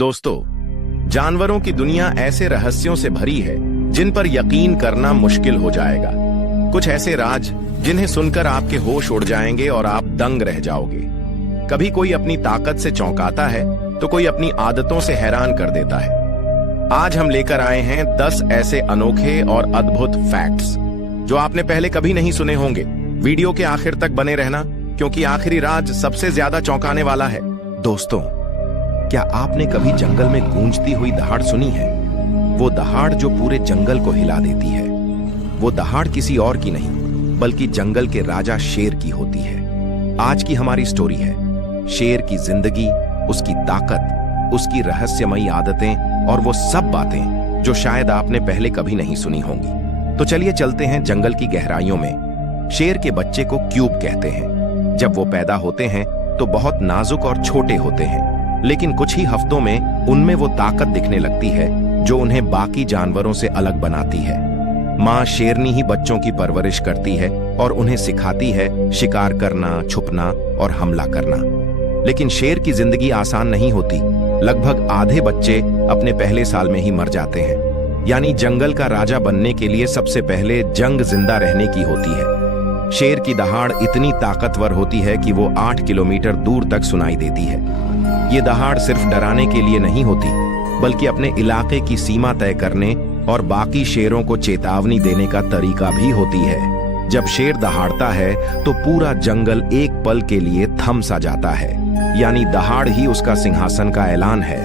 दोस्तों, जानवरों की दुनिया ऐसे रहस्यों से भरी है जिन पर यकीन करना मुश्किल हो जाएगा। कुछ ऐसे राज जिन्हें सुनकर आपके होश उड़ जाएंगे और आप दंग रह जाओगे। कभी कोई अपनी ताकत से चौंकाता है तो कोई अपनी आदतों से हैरान कर देता है। आज हम लेकर आए हैं 10 ऐसे अनोखे और अद्भुत फैक्ट्स जो आपने पहले कभी नहीं सुने होंगे। वीडियो के आखिर तक बने रहना, क्योंकि आखिरी राज सबसे ज्यादा चौंकाने वाला है। दोस्तों, क्या आपने कभी जंगल में गूंजती हुई दहाड़ सुनी है? वो दहाड़ जो पूरे जंगल को हिला देती है। वो दहाड़ किसी और की नहीं, बल्कि जंगल के राजा शेर की होती है। आज की हमारी स्टोरी है शेर की जिंदगी, उसकी ताकत, उसकी रहस्यमयी आदतें और वो सब बातें जो शायद आपने पहले कभी नहीं सुनी होंगी। तो चलिए चलते हैं जंगल की गहराइयों में। शेर के बच्चे को क्यूब कहते हैं। जब वो पैदा होते हैं तो बहुत नाजुक और छोटे होते हैं, लेकिन कुछ ही हफ्तों में उनमें वो ताकत दिखने लगती है जो उन्हें बाकी जानवरों से अलग बनाती है। माँ शेरनी ही बच्चों की परवरिश करती है और उन्हें सिखाती है शिकार करना, छुपना और हमला करना। लेकिन शेर की जिंदगी आसान नहीं होती। लगभग आधे बच्चे अपने पहले साल में ही मर जाते हैं। यानी जंगल का राजा बनने के लिए सबसे पहले जंग जिंदा रहने की होती है। शेर की दहाड़ इतनी ताकतवर होती है कि वो 8 किलोमीटर दूर तक सुनाई देती है। ये दहाड़ सिर्फ डराने के लिए नहीं होती, बल्कि अपने इलाके की सीमा तय करने और बाकी शेरों को चेतावनी देने का तरीका भी होती है। जब शेर दहाड़ता है तो पूरा जंगल एक पल के लिए थम सा जाता है, यानी दहाड़ ही उसका सिंहासन का ऐलान है।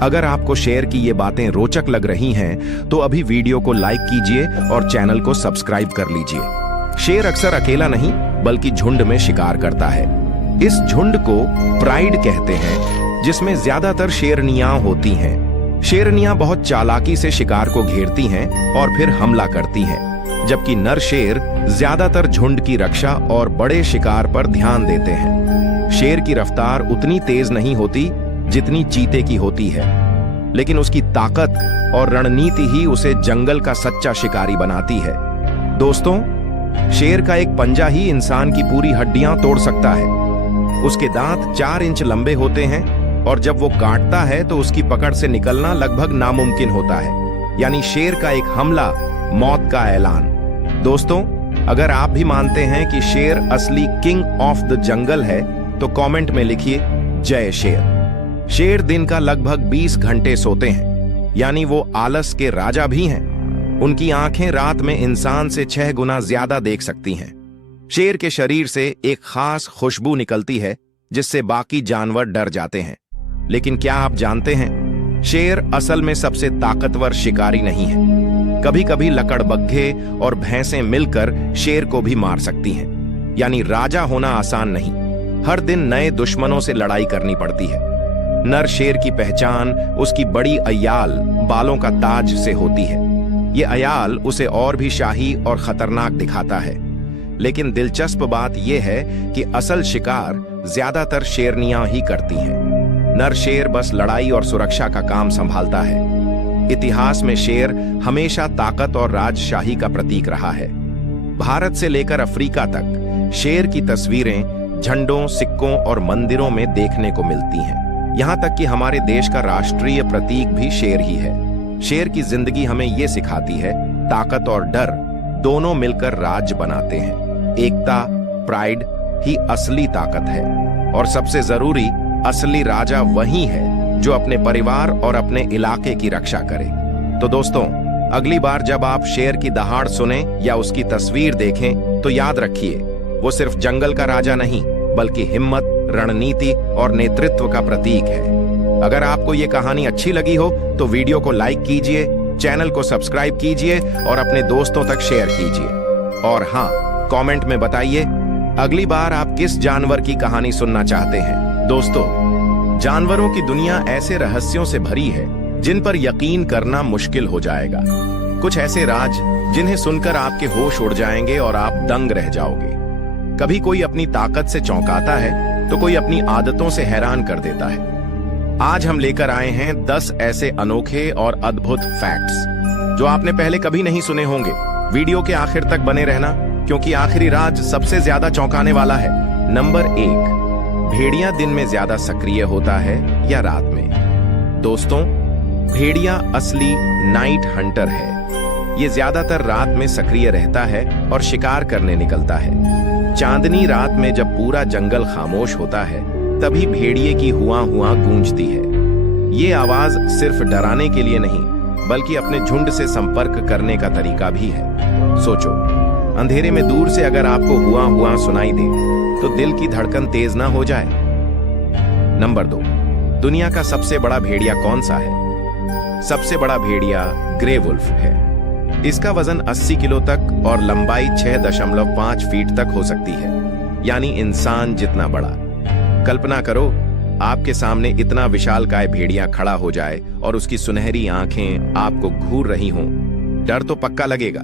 अगर आपको शेर की ये बातें रोचक लग रही हैं, तो अभी वीडियो को लाइक कीजिए और चैनल को सब्सक्राइब कर लीजिए। शेर अक्सर अकेला नहीं, बल्कि झुंड में शिकार करता है। इस झुंड को प्राइड कहते हैं, जिसमें ज्यादातर शेरनियां होती हैं। शेरनियां बहुत चालाकी से शिकार को घेरती हैं और फिर हमला करती हैं, जबकि नर शेर ज्यादातर झुंड की रक्षा और बड़े शिकार पर ध्यान देते हैं। शेर की रफ्तार उतनी तेज नहीं होती जितनी चीते की होती है, लेकिन उसकी ताकत और रणनीति ही उसे जंगल का सच्चा शिकारी बनाती है। दोस्तों, शेर का एक पंजा ही इंसान की पूरी हड्डियां तोड़ सकता है। उसके दांत 4 इंच लंबे होते हैं और जब वो काटता है तो उसकी पकड़ से निकलना लगभग नामुमकिन होता है। यानी शेर का एक हमला मौत का ऐलान। दोस्तों, अगर आप भी मानते हैं कि शेर असली किंग ऑफ द जंगल है, तो कमेंट में लिखिए जय शेर। शेर दिन का लगभग 20 घंटे सोते हैं, यानी वो आलस के राजा भी हैं। उनकी आंखें रात में इंसान से 6 गुना ज्यादा देख सकती हैं। शेर के शरीर से एक खास खुशबू निकलती है जिससे बाकी जानवर डर जाते हैं। लेकिन क्या आप जानते हैं, शेर असल में सबसे ताकतवर शिकारी नहीं है। कभी कभी लकड़बग्घे और भैंसें मिलकर शेर को भी मार सकती हैं। यानी राजा होना आसान नहीं। हर दिन नए दुश्मनों से लड़ाई करनी पड़ती है। नर शेर की पहचान उसकी बड़ी अय्याल, बालों का ताज से होती है। ये अयाल उसे और भी शाही और खतरनाक दिखाता है। लेकिन दिलचस्प बात यह है कि असल शिकार ज्यादातर शेरनियां ही करती हैं। नर शेर बस लड़ाई और सुरक्षा का काम संभालता है। इतिहास में शेर हमेशा ताकत और राजशाही का प्रतीक रहा है। भारत से लेकर अफ्रीका तक शेर की तस्वीरें झंडों, सिक्कों और मंदिरों में देखने को मिलती हैं। यहां तक कि हमारे देश का राष्ट्रीय प्रतीक भी शेर ही है। शेर की जिंदगी हमें यह सिखाती है, ताकत और डर दोनों मिलकर राज बनाते हैं। एकता, प्राइड ही असली ताकत है। और सबसे जरूरी, असली राजा वही है जो अपने परिवार और अपने इलाके की रक्षा करे। तो दोस्तों, अगली बार जब आप शेर की दहाड़ सुने या उसकी तस्वीर देखें, तो याद रखिए, वो सिर्फ जंगल का राजा नहीं, बल्कि हिम्मत, रणनीति और नेतृत्व का प्रतीक है। अगर आपको ये कहानी अच्छी लगी हो तो वीडियो को लाइक कीजिए, चैनल को सब्सक्राइब कीजिए और अपने दोस्तों तक शेयर कीजिए। और हाँ, कमेंट में बताइए अगली बार आप किस जानवर की कहानी सुनना चाहते हैं। दोस्तों, जानवरों की दुनिया ऐसे रहस्यों से भरी है जिन पर यकीन करना मुश्किल हो जाएगा। कुछ ऐसे राज जिन्हें सुनकर आपके होश उड़ जाएंगे और आप दंग रह जाओगे। कभी कोई अपनी ताकत से चौंकाता है तो कोई अपनी आदतों से हैरान कर देता है। आज हम लेकर आए हैं 10 ऐसे अनोखे और अद्भुत फैक्ट्स जो आपने पहले कभी नहीं सुने होंगे। वीडियो के आखिर तक बने रहना, क्योंकि आखिरी राज सबसे ज्यादा चौंकाने वाला है। नंबर 1, भेड़िया दिन में ज्यादा सक्रिय होता है या रात में? दोस्तों, भेड़िया असली नाइट हंटर है। ये ज्यादातर रात में सक्रिय रहता है और शिकार करने निकलता है। चांदनी रात में जब पूरा जंगल खामोश होता है, तभी भेड़िए की हुआ हुआ गूंजती है। ये आवाज सिर्फ डराने के लिए नहीं, बल्कि अपने झुंड से संपर्क करने का तरीका भी है। सोचो, अंधेरे में दूर से अगर आपको हुआ हुआ सुनाई दे, तो दिल की धड़कन तेज ना हो जाए? नंबर 2, दुनिया का सबसे बड़ा भेड़िया कौन सा है? सबसे बड़ा भेड़िया ग्रे वुल्फ है। इसका वजन 80 किलो तक और लंबाई 6.5 फीट तक हो सकती है, यानी इंसान जितना बड़ा। कल्पना करो, आपके सामने इतना विशालकाय भेड़िया खड़ा हो जाए और उसकी सुनहरी आंखें आपको घूर रही हों, डर तो पक्का लगेगा।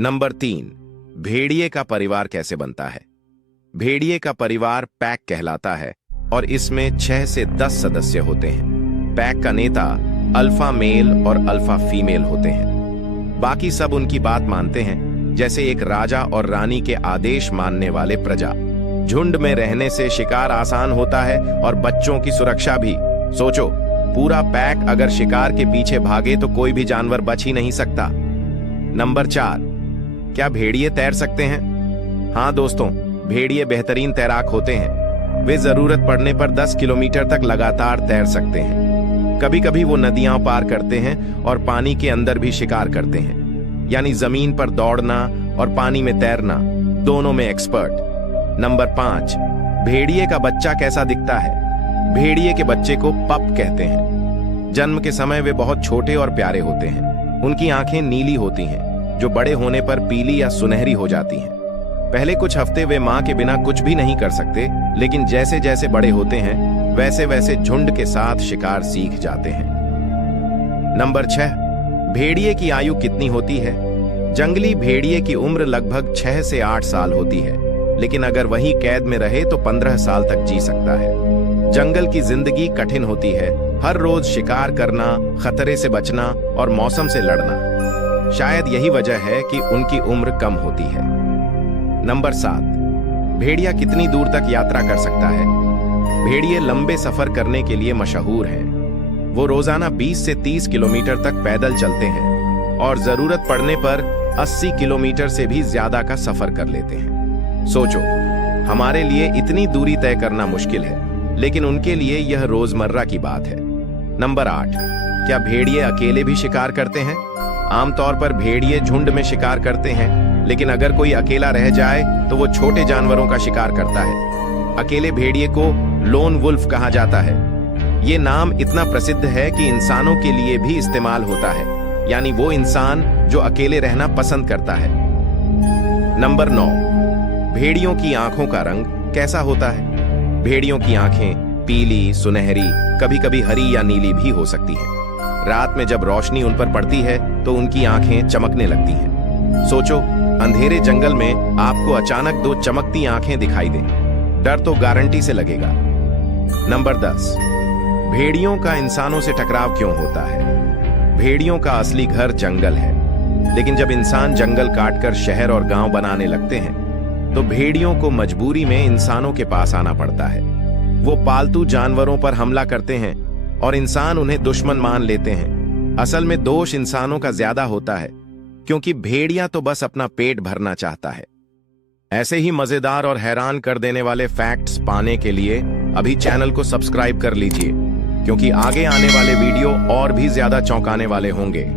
नंबर 3, भेड़िए का परिवार कैसे बनता है? भेड़िए का परिवार पैक कहलाता है और इसमें 6 से 10 सदस्य होते हैं। पैक का नेता अल्फा मेल और अल्फा फीमेल होते हैं। बाकी सब उनकी बात मानते हैं, जैसे एक राजा और रानी के आदेश मानने वाले प्रजा। झुंड में रहने से शिकार आसान होता है और बच्चों की सुरक्षा भी। सोचो, पूरा पैक अगर शिकार के पीछे भागे तो कोई भी जानवर बच ही नहीं सकता। नंबर 4, क्या भेड़िए तैर सकते हैं? हाँ दोस्तों, भेड़िए बेहतरीन तैराक होते हैं। वे जरूरत पड़ने पर 10 किलोमीटर तक लगातार तैर सकते हैं। कभी कभी वो नदियां पार करते हैं और पानी के अंदर भी शिकार करते हैं, यानी जमीन पर दौड़ना और पानी में तैरना, दोनों में एक्सपर्ट। नंबर 5, भेड़िए का बच्चा कैसा दिखता है? भेड़िए के बच्चे को पप कहते हैं। जन्म के समय वे बहुत छोटे और प्यारे होते हैं। उनकी आंखें नीली होती हैं, जो बड़े होने पर पीली या सुनहरी हो जाती हैं। पहले कुछ हफ्ते वे मां के बिना कुछ भी नहीं कर सकते, लेकिन जैसे जैसे बड़े होते हैं, वैसे वैसे झुंड के साथ शिकार सीख जाते हैं। नंबर 6, भेड़िए की आयु कितनी होती है? जंगली भेड़िए की उम्र लगभग 6 से 8 साल होती है, लेकिन अगर वही कैद में रहे तो 15 साल तक जी सकता है। जंगल की जिंदगी कठिन होती है। हर रोज शिकार करना, खतरे से बचना और मौसम से लड़ना। शायद यही वजह है कि उनकी उम्र कम होती है। नंबर 7, भेड़िया कितनी दूर तक यात्रा कर सकता है? भेड़िए लंबे सफर करने के लिए मशहूर हैं। वो रोजाना 20 से 30 किलोमीटर तक पैदल चलते हैं और जरूरत पड़ने पर 80 किलोमीटर से भी ज्यादा का सफर कर लेते हैं। सोचो, हमारे लिए इतनी दूरी तय करना मुश्किल है, लेकिन उनके लिए यह रोजमर्रा की बात है। नंबर 8, क्या भेड़िए अकेले भी शिकार करते हैं? आमतौर पर भेड़िए झुंड में शिकार करते हैं, लेकिन अगर कोई अकेला रह जाए तो वो छोटे जानवरों का शिकार करता है। अकेले भेड़िए को लोन वुल्फ कहा जाता है। ये नाम इतना प्रसिद्ध है कि इंसानों के लिए भी इस्तेमाल होता है, यानी वो इंसान जो अकेले रहना पसंद करता है। नंबर 9, भेड़ियों की आंखों का रंग कैसा होता है? भेड़ियों की आंखें पीली, सुनहरी, कभी कभी हरी या नीली भी हो सकती है। रात में जब रोशनी उन पर पड़ती है तो उनकी आंखें चमकने लगती हैं। सोचो, अंधेरे जंगल में आपको अचानक 2 चमकती आंखें दिखाई दें, डर तो गारंटी से लगेगा। नंबर 10, भेड़ियों का इंसानों से टकराव क्यों होता है? भेड़ियों का असली घर जंगल है, लेकिन जब इंसान जंगल काटकर शहर और गांव बनाने लगते हैं, तो भेड़ियों को मजबूरी में इंसानों के पास आना पड़ता है। वो पालतू जानवरों पर हमला करते हैं और इंसान उन्हें दुश्मन मान लेते हैं। असल में दोष इंसानों का ज्यादा होता है, क्योंकि भेड़िया तो बस अपना पेट भरना चाहता है। ऐसे ही मजेदार और हैरान कर देने वाले फैक्ट्स पाने के लिए अभी चैनल को सब्सक्राइब कर लीजिए, क्योंकि आगे आने वाले वीडियो और भी ज्यादा चौंकाने वाले होंगे।